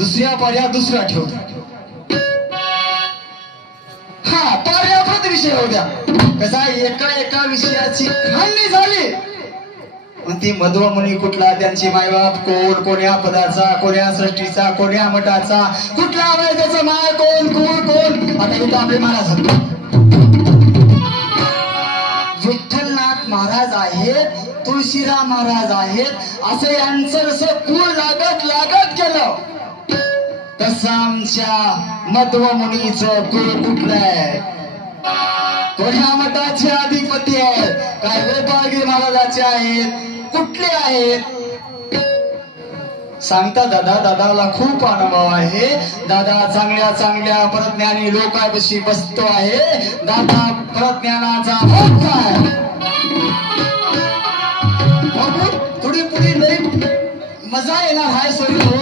दुसऱ्या पर्याय दुसरा ठेवतो. हा पर्यावृत विषय होत्या कसा एका विषयाची खंडी झाली. ती मध्वमुनी कुठला, त्यांची मायबाप कोण, कोण्या पदाचा, कोण्या सृष्टीचा, कोण्या मठाचा, कुठला वय त्याचं माय कोण, कुळ कोण. आता इथं आपले महाराज विठ्ठलनाथ महाराज आहेत, तुळशीराम महाराज आहेत, असं यांचं जसं कुळ लागत लागत गेलं तसं आमच्या मध्वमुनीचं कुळ कुठलंय, कोण्या मठाचे अधिपती आहेत, काय गोपाळगिरी महाराजाचे आहेत, कुठले आहेत सांगता. दादाला खूप अनुभव आहे. दादा चांगल्या चांगल्या परज्ञानी लोकांपाशी बसतो आहे. दादा परज्ञानाचा भक्त आहे. थोडी पुढे लई मजा येणार हाय सोयी हो.